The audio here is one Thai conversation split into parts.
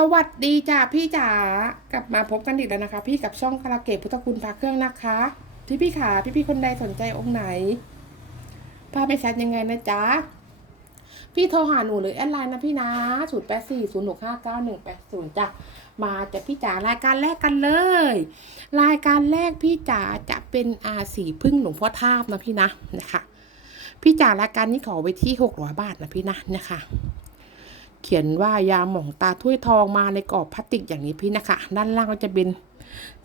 สวัสดีจ้าพี่จ๋ากลับมาพบกันอีกแล้วนะคะ พี่กับช่องคาราเกะพุทธคุณพาเครื่องนะคะ ที่พี่ขาพี่พี่คนใดสนใจองค์ไหนพาไปแชทยังไงนะจ๊ะพี่โทรหาหนูหรือแอดไลน์นะพี่นะศูนย์แปดสี่ศูนย์หกห้าเก้าหนึ่งแปดศูนย์จ้ะมาจากพี่จ๋ารายการแรกกันเลย รายการแรกพี่จ๋าจะเป็นอาสีพึ่งหลวงพ่อทาบนะพี่นะนะคะ พี่จ๋ารายการนี้ขอไว้ที่หกร้อยบาทนะพี่นะนะคะ เขียนว่ายาหม่องตาถ้วยทองมาในกรอบพลาสติกอย่างนี้พี่นะคะ ด้านล่างก็จะเป็น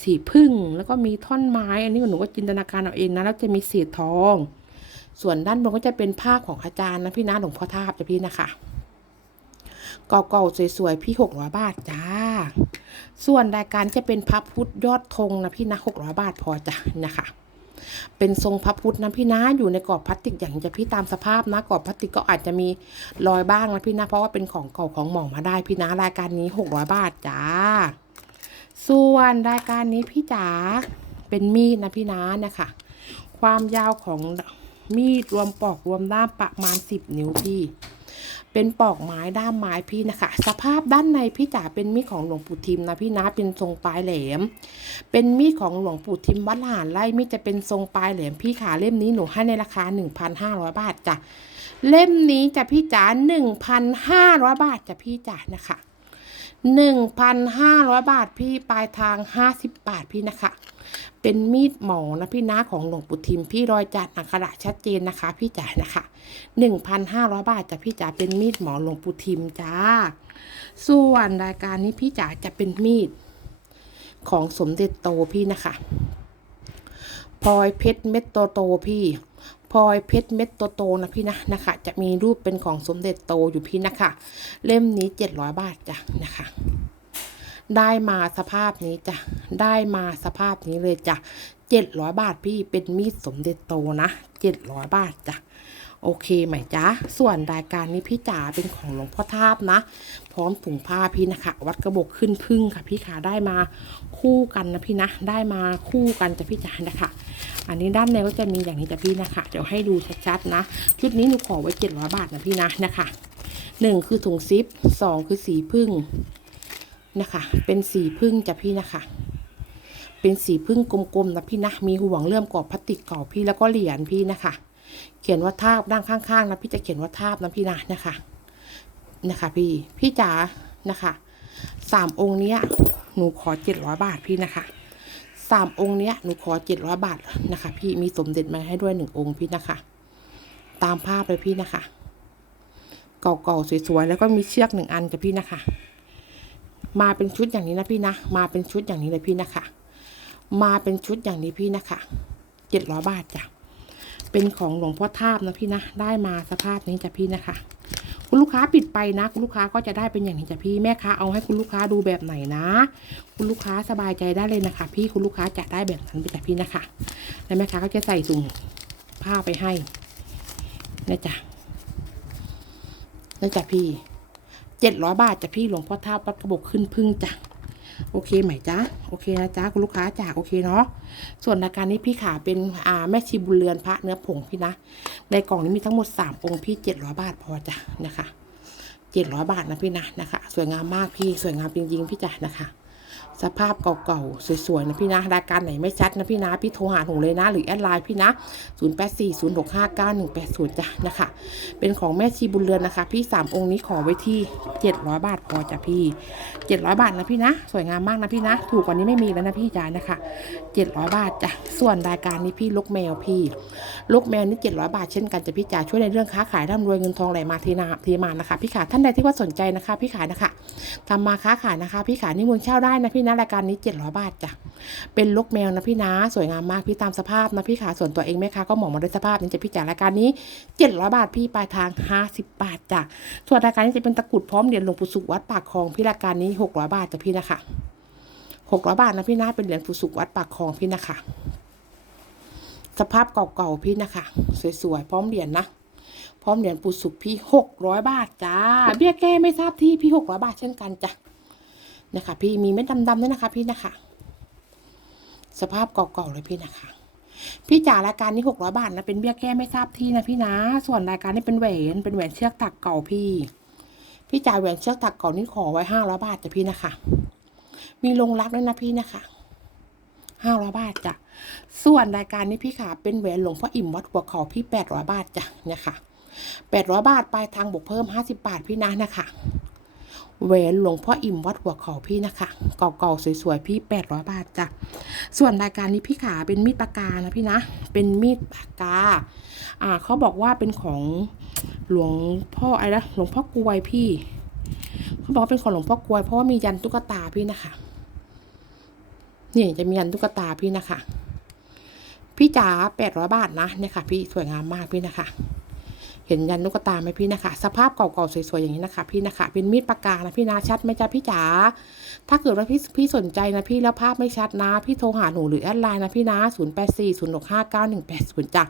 สีพึ่งแล้วก็มีท่อนไม้ อันนี้หนูก็จินตนาการเอาเองนะแล้วจะมีเศษทอง ส่วนด้านบนก็จะเป็นผ้าของอาจารย์นะพี่นะหลวงพ่อทาบจะพี่นะคะเก่าๆสวยๆพี่หกร้อยบาทจ้า ส่วนรายการจะเป็นพระพุทธยอดธงนะพี่นะหกร้อยบาทพอจ้ะนะคะ เป็นทรงพระพุทธนะพี่นะอยู่ในกรอบพลาสติกอย่างจะพี่ตามสภาพนะกรอบพลาสติกก็อาจจะมีรอยบ้างนะพี่นะ เพราะว่าเป็นของเก่าของหม่องมาได้พี่นะรายการนี้หกร้อยบาทจ้า ส่วนรายการนี้พี่จ๋าเป็นมีดนะพี่นะนะคะความยาวของมีดรวมปอกรวมด้ามประมาณสิบนิ้วพี่ เป็นปอกไม้ด้ามไม้พี่นะคะ สภาพด้านในพี่จ๋าเป็นมีดของหลวงปู่ทิมนะพี่นะเป็นทรงปลายแหลม เป็นมีดของหลวงปู่ทิมวัดหานไล่มีดจะเป็นทรงปลายแหลมพี่ขาเล่มนี้หนูให้ในราคา 1,500 บาทจ้ะเล่มนี้จะพี่จ๋า1,500 บาทจะพี่จ๋านะคะ 1,500 บาทพี่ปลายทาง 50 บาทพี่นะคะ เป็นมีดหมอนะพี่นะของหลวงปู่ทิมพี่รอยจัดอักขระชัดเจนนะคะ พี่จ๋านะคะ 1,500 บาทจะพี่จ๋าเป็นมีดหมอหลวงปู่ทิมจ้า ส่วนรายการนี้พี่จ๋าจะเป็นมีดของสมเด็จโตพี่นะคะพลอยเพชรเม็ดโตโตพี่ พลอยเพชรเม็ดโตโตๆนะพี่นะนะคะ จะมีรูปเป็นของสมเด็จโตอยู่พี่นะคะ เล่มนี้เจ็ดร้อยบาทจ้ะนะคะ ได้มาสภาพนี้จ้ะได้มาสภาพนี้เลยจ้ะเจ็ดร้อยบาทพี่เป็นมีดสมเด็จโตนะเจ็ดร้อยบาทจ้ะ โอเคไหมจ๊ะ ส่วนรายการนี้พี่จ๋าเป็นของหลวงพ่อทาบนะ พร้อมถุงผ้าพี่นะคะ วัดกระบอกขึ้นพึ่งค่ะพี่ขาได้มาคู่กันนะพี่นะ ได้มาคู่กันจะพี่จ๋านะคะ อันนี้ด้านในก็จะมีอย่างนี้จะพี่นะคะ เดี๋ยวให้ดูชัดๆนะ ชุดนี้หนูขอไว้เจ็ดร้อยบาทนะพี่นะนะคะหนึ่งคือถุงซิปสองคือสีพึ่งนะคะ เป็นสีพึ่งจะพี่นะคะเป็นสีพึ่งกลมๆนะพี่นะ มีห่วงเลื่อมกรอบพลาสติกกรอบพี่แล้วก็เหรียญพี่นะคะ เขียนว่าทาบด้านข้างๆนะพี่จะเขียนว่าทาบนะพี่นะนะคะนะคะพี่พี่จ๋านะคะสามองค์เนี้ยหนูขอเจ็ดร้อยบาทพี่นะคะสามองค์เนี้ยหนูขอเจ็ดร้อยบาทนะคะ พี่มีสมเด็จมาให้ด้วยหนึ่งองค์พี่นะคะ ตามภาพเลยพี่นะคะ เก่าๆสวยๆแล้วก็มีเชือกหนึ่งอันกับพี่นะคะ มาเป็นชุดอย่างนี้นะพี่นะมาเป็นชุดอย่างนี้เลยพี่นะคะ มาเป็นชุดอย่างนี้พี่นะคะเจ็ดร้อยบาทจ้ะ เป็นของหลวงพ่อทาบนะพี่นะ ได้มาสภาพนี้จ้ะพี่นะคะ คุณลูกค้าปิดไปนะ คุณลูกค้าก็จะได้เป็นอย่างนี้จ้ะพี่แม่ค้าเอาให้คุณลูกค้าดูแบบไหนนะ คุณลูกค้าสบายใจได้เลยนะคะ พี่คุณลูกค้าจะได้แบบนั้นไปจ้ะพี่นะคะ แล้วแม่ค้าก็จะใส่ถุงผ้าไปให้นะจ๊ะนะจ๊ะพี่เจ็ดร้อยบาทจ้ะพี่หลวงพ่อท่าวัดกระบอกขึ้นพึ่งจ้ะ โอเคไหมจ๊ะโอเคนะจ๊ะคุณลูกค้าจากโอเคเนาะส่วนรายการนี้พี่ขาเป็นอ่าแม่ชีบุญเรือนพระเนื้อผงพี่นะ ในกล่องนี้มีทั้งหมดสามองค์พี่เจ็ดร้อยบาทพอจ้ะนะคะเจ็ดร้อยบาทนะพี่นะนะคะ สวยงามมากพี่สวยงามจริงๆพี่จ๋านะคะ สภาพเก่าๆ สวยๆ นะพี่นะ รายการไหนไม่ชัดนะพี่นะ พี่โทรหาหนูเลยนะ หรือแอดไลน์พี่นะ 0 8 4 0 6 5 9 1 8 0 จ้ะนะคะ เป็นของแม่ชีบุญเรือนนะคะ พี่ 3 องค์นี้ขอไว้ที่ 700 บาทพอจ้ะพี่ 700 บาทนะพี่นะ สวยงามมากนะพี่นะ ถูกกว่านี้ไม่มีแล้วนะพี่จ๋านะคะ 700 บาทจ้ะ ส่วนรายการนี้พี่ลูกแมวพี่ ลูกแมวนี่ 700 บาทเช่นกันจ้ะพี่จ๋าช่วยในเรื่องค้าขายร่ำรวยเงินทองไหลมาเทนาเทมานะคะ พี่ขาท่านใดที่ว่าสนใจนะคะ พี่ขายนะคะทำมาค้าขายนะคะ พี่ขายนิมนต์เช่าได้นะพี่นะรายการนี้เจ็ดร้อยบาทจ้ะ เป็นลูกแมวนะพี่นะ สวยงามมากพี่ตามสภาพนะพี่ขาส่วนตัวเองแม่ค้าก็หมองมาด้วยสภาพนี้จะพี่จ่ายรายการนี้เจ็ดร้อยบาทพี่ปลายทางห้าสิบบาทจ้ะ ส่วนรายการนี้จะเป็นตะกรุดพร้อมเหรียญหลวงปู่สุขวัดปากคลองพี่รายการนี้หกร้อยบาทจ้ะพี่นะคะหกร้อยบาทนะพี่นะเป็นเหรียญปู่สุขวัดปากคลองพี่นะคะ สภาพเก่าๆพี่นะคะ สวยๆพร้อมเหรียญนะพร้อมเหรียญปู่สุขพี่หกร้อยบาทจ้า เบี้ยแก้ไม่ทราบที่พี่หกร้อยบาทเช่นกันจ้ะ นะคะ พี่มีเม็ดดำๆด้วยนะคะ พี่นะคะ สภาพเก่าๆเลยพี่นะคะ พี่จ๋ารายการนี้หกร้อยบาทนะเป็นเบี้ยแก้ไม่ทราบที่นะพี่นะ ส่วนรายการนี้เป็นแหวนเป็นแหวนเชือกตักเก่าพี่ พี่จ่ายแหวนเชือกถักเก่อนนี่ขอไว้ห้าร้อยบาทจ้ะพี่นะคะ มีลงรักด้วยนะพี่นะคะห้าร้อยบาทจ้ะ ส่วนรายการนี้พี่ขาเป็นแหวนหลวงพ่ออิ่มวัดหัวเขาพี่แปดร้อยบาทจ้ะเนี่ยค่ะแปดร้อยบาทปลายทางบวกเพิ่มห้าสิบบาทพี่นะนะคะ แหวนหลวงพ่ออิ่มวัดหัวเขาพี่นะคะ เก่าๆสวยๆพี่แปดร้อยบาทจ้ะส่วนรายการนี้พี่ขาเป็นมีดปากกานะพี่นะ เป็นมีดปากกา อ่าเขาบอกว่าเป็นของหลวงพ่ออะไรนะหลวงพ่อกวยพี่ เขาบอกว่าเป็นของหลวงพ่อกวยเพราะว่ามียันตุ๊กตาพี่นะคะนี่จะมียันตุ๊กตาพี่นะคะ พี่จ๋าแปดร้อยบาทนะเนี่ยค่ะ พี่สวยงามมากพี่นะคะ เห็นยันตุกตาไหมพี่นะคะ สภาพเก่าๆสวยๆอย่างนี้นะคะ พี่นะคะ เป็นมีดปากกานะพี่นะชัดไหมจ๊ะพี่จ๋า ถ้าเกิดว่าพี่พี่สนใจนะพี่แล้วภาพไม่ชัดนะ พี่โทรหาหนูหรือแอดไลน์นะพี่นะศูนย์แปดสี่ศูนย์หกห้าเก้าหนึ่งแปดศูนย์จ้ะ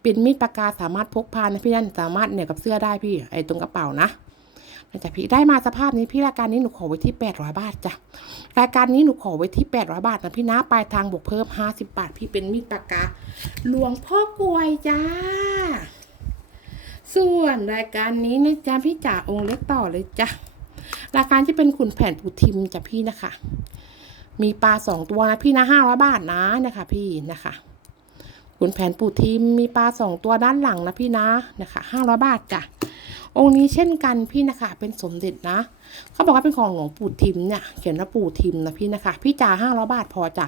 เป็นมีดปากกาสามารถพกพานะพี่นั่นสามารถเนี่ยกับเสื้อได้พี่ไอ้ตรงกระเป๋านะนะจ๊ะพี่ได้มาสภาพนี้พี่รายการนี้หนูขอไว้ที่แปดร้อยบาทจ้ะรายการนี้หนูขอไว้ที่ 800 บาทนะพี่นะปลายทางบวกเพิ่ม 50 บาท พี่เป็นมีดปากกาหลวงพ่อกลวยจ้า ส่วนรายการนี้นะจ๊ะพี่จ๋าองค์เล็กต่อเลยจ้ะรายการที่เป็นขุนแผนปูทิมจ้ะพี่นะคะ มีปลาสองตัวนะพี่นะห้าร้อยบาทนะนะคะ พี่นะคะขุนแผนปูทิมมีปลาสองตัวด้านหลังนะพี่นะนะคะห้าร้อยบาทจ้ะ องค์นี้เช่นกันพี่นะคะ เป็นสมเด็จนะ เขาบอกว่าเป็นของหลวงปู่ทิมเนี่ยเขียนว่าปู่ทิมนะพี่นะคะ พี่จ๋าห้าร้อยบาทพอจ้ะ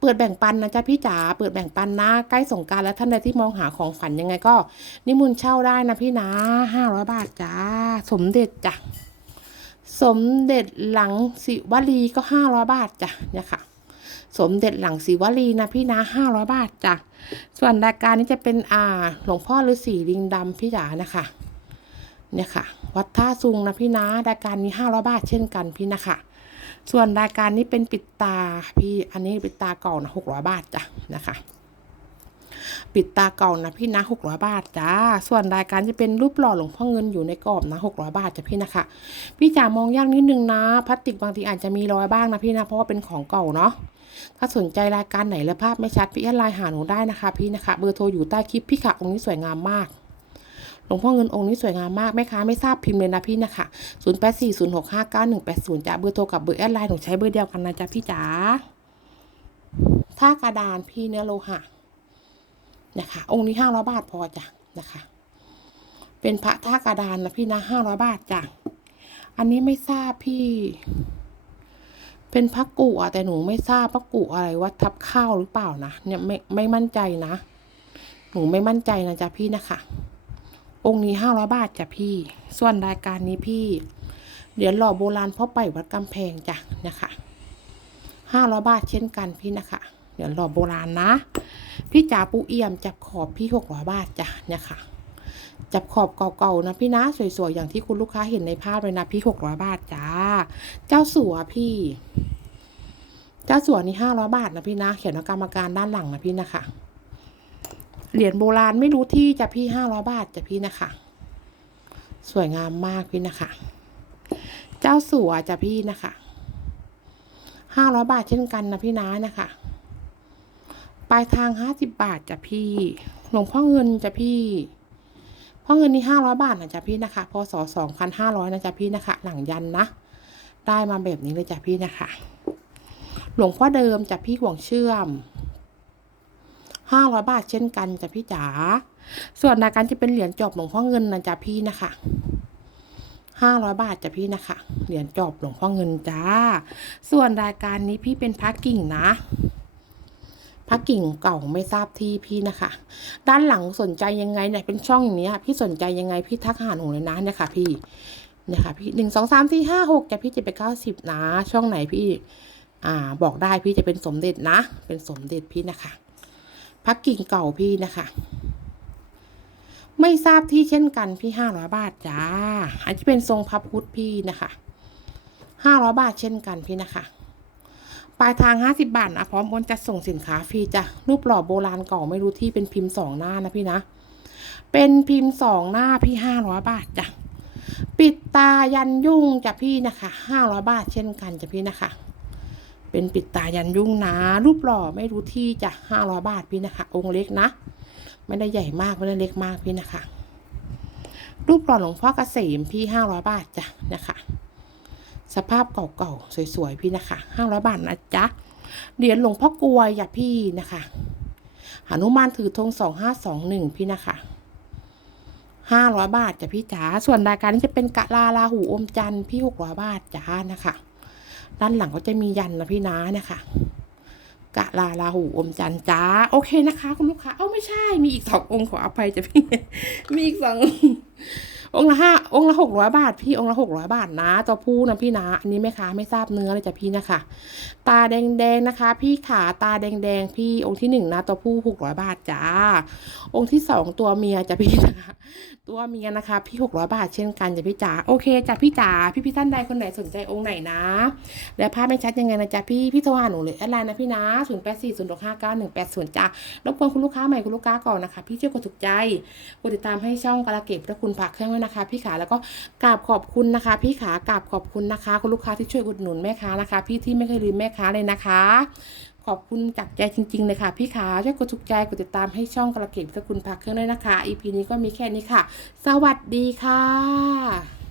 เปิดแบ่งปันนะจ๊ะพี่จ๋าเปิดแบ่งปันนะใกล้สงการแล้วท่านใดที่มองหาของฝันยังไงก็ นิมนต์เช่าได้นะพี่นะห้าร้อยบาทจ้าสมเด็จจ้ะสมเด็จหลังศิวลีก็ห้าร้อยบาทจ้ะเนี่ยค่ะสมเด็จหลังศิวลีนะพี่นะห้าร้อยบาทจ้ะ ส่วนรายการนี้จะเป็นอ่าหลวงพ่อฤาษีลิงดำพี่จ๋านะคะ เนี่ยค่ะ วัดท่าซุงนะพี่นะรายการนี้ห้าร้อยบาทเช่นกันพี่นะคะส่วนรายการนี้เป็นปิดตาพี่อันนี้ปิดตาเก่านะหกร้อยบาทจ้ะนะคะปิดตาเก่านะพี่นะหกร้อยบาทจ้า ส่วนรายการจะเป็นรูปหล่อหลวงพ่อเงินอยู่ในกรอบนะหกร้อยบาทจ้ะพี่นะคะ พี่จ๋ามองยากนิดนึงนะพลาสติกบางทีอาจจะมีรอยบ้างนะพี่นะเพราะว่าเป็นของเก่าเนาะ ถ้าสนใจรายการไหนและภาพไม่ชัดพี่แอดไลน์หาหนูได้นะคะ พี่นะคะ เบอร์โทรอยู่ใต้คลิปพี่ค่ะองค์นี้สวยงามมาก หลวงพ่อเงินองค์นี้สวยงามมากแม่ค้าไม่ทราบพิมพ์เลยนะพี่นะคะ0 8 4 0 6 5 9 1 8 0จ้ะเบอร์โทรกับเบอร์แอดไลน์หนูใช้เบอร์เดียวกันนะจ๊ะพี่จ๋าท่ากระดานพี่เนื้อโลหะนะคะ องค์นี้ห้าร้อยบาทพอจ้ะนะคะ เป็นพระท่ากระดานนะพี่นะห้าร้อยบาทจ้ะอันนี้ไม่ทราบพี่ เป็นพระกุอะแต่หนูไม่ทราบพระกุอะไรว่าทับข้าวหรือเปล่านะเนี่ยไม่ไม่มั่นใจนะ หนูไม่มั่นใจนะจ๊ะพี่นะคะ องค์นี้ห้าร้อยบาทจ้ะพี่ ส่วนรายการนี้พี่ เหรียญหล่อโบราณพ่อไปวัดกำแพงจ้ะนะคะห้าร้อยบาทเช่นกันพี่นะคะ เหรียญหล่อโบราณนะ พี่จ๋าปูเอี่ยมจับขอบพี่หกร้อยบาทจ้ะเนี่ยค่ะจับขอบเก่าๆนะพี่นะสวยๆอย่างที่คุณลูกค้าเห็นในภาพเลยนะพี่หกร้อยบาทจ้า เจ้าสัวพี่ เจ้าสัวนี่ห้าร้อยบาทนะพี่นะ เขียนกรรมการด้านหลังนะพี่นะคะ เหรียญโบราณไม่รู้ที่จะพี่ห้าร้อยบาทจะพี่นะคะ สวยงามมากพี่นะคะ เจ้าสัวจะพี่นะคะห้าร้อยบาทเช่นกันนะพี่นะนะคะปลายทางห้าสิบบาทจะพี่ หลวงพ่อเงินจะพี่พ่อเงินนี่ห้าร้อยบาทนะจ๊ะพี่นะคะ พศสองพันห้าร้อยนะจ๊ะพี่นะคะ หลังยันนะ ได้มาแบบนี้เลยจ้ะพี่นะคะ หลวงพ่อเดิมจ้ะพี่ห่วงเชื่อม ห้าร้อยบาทเช่นกันจ้ะพี่จ๋า ส่วนรายการจะเป็นเหรียญจอบหลวงพ่อเงินนะจ๊ะพี่นะคะห้าร้อยบาทจ้ะพี่นะคะ เหรียญจอบหลวงพ่อเงินจ้า ส่วนรายการนี้พี่เป็นพระกิ่งนะพระกิ่งเก่าไม่ทราบที่พี่นะคะ ด้านหลังสนใจยังไงเนี่ยเป็นช่องอย่างเนี้ยพี่สนใจยังไงพี่ทักหาหนูเลยนะเนี่ยค่ะ พี่เนี่ยค่ะพี่หนึ่งสองสามสี่ห้าหกจะพี่จะไปเก้าสิบนะ ช่องไหนพี่ อ่า บอกได้พี่จะเป็นสมเด็จนะ เป็นสมเด็จพี่นะคะ พระกิ่งเก่าพี่นะคะ ไม่ทราบที่เช่นกันพี่ห้าร้อยบาทจ้า อันที่เป็นทรงพระพุทธพี่นะคะห้าร้อยบาทเช่นกันพี่นะคะ ปลายทางห้าสิบาทนะพร้อมโอนจัดส่งสินค้าฟรีจ้ะรูปหล่อโบราณเก่าไม่รู้ที่เป็นพิมพ์สองหน้านะพี่นะ เป็นพิมพ์สองหน้าพี่ห้าร้อยบาทจ้ะปิดตายันยุ่งจ้ะพี่นะคะห้าร้อยบาทเช่นกันจ้ะพี่นะคะ เป็นปิดตายันยุ่งนะรูปหล่อไม่รู้ที่จะห้าร้อยบาทพี่นะคะ องค์เล็กนะ ไม่ได้ใหญ่มากไม่ได้เล็กมากพี่นะคะ รูปหล่อหลวงพ่อเกษมพี่ห้าร้อยบาทจ้ะนะคะ สภาพเก่าๆสวยๆพี่นะคะห้าร้อยบาทนะจ๊ะเหรียญหลวงพ่อกลวยอย่าพี่นะคะหนุมานถือธงสองห้าสองหนึ่งพี่นะคะห้าร้อยบาทจ้ะพี่จ๋าส่วนรายการนี้จะเป็นกะลาลาหูอมจันทร์พี่หกร้อยบาทจ้านะคะ ด้านหลังก็จะมียันนะพี่น้าเนะคะกะลาลาหูอมจันจ้าโอเคนะคะ คุณลูกค้า เอ้าไม่ใช่ มีอีกสององค์ขออภัยจ้ะพี่ มีอีกสอง องละห้าองละหกร้อยบาท พี่องละหกร้อยบาทนะตัวผู้นะพี่นะอันนี้แม่ค้าไม่ทราบเนื้อเลยจ้ะพี่นะคะ ตาแดงๆนะคะ พี่ขาตาแดงๆพี่องค์ที่หนึ่งนะตัวผู้หกร้อยบาทจ้า องค์ที่สองตัวเมียจ้ะพี่นะคะตัวเมียนะคะ พี่หกร้อยบาทเช่นกันจ้ะพี่จ๋าโอเคจ้ะพี่จ๋าพี่พี่ท่านใดคนไหนสนใจองค์ไหนนะแล้วภาพไม่ชัดยังไงนะจ๊ะพี่พี่โทรหาหนูเลยแอดไลน์นะพี่นะศูนย์แปดสี่ศูนย์หกห้าเก้าหนึ่งแปดศูนย์จ้ารบกวนคุณลูกค้าใหม่คุณลูกค้าก่อนนะคะ พี่ช่วยกดถูกใจกดติดตามให้ช่องกาลเก็บพระคุณผักเครื่องไว้นะคะ พี่ขาแล้วก็กราบขอบคุณนะคะ พี่ขากราบขอบคุณนะคะคุณลูกค้าที่ช่วยอุดหนุนแม่ค้านะคะ พี่ที่ไม่เคยลืมแม่ค้าเลยนะคะ ขอบคุณจากใจจริงๆเลยค่ะ พี่ขาช่วยกดถูกใจกดติดตามให้ช่องกระเก็บสกุลพักเครื่องด้วยนะคะ EP นี้ก็มีแค่นี้ค่ะ สวัสดีค่ะ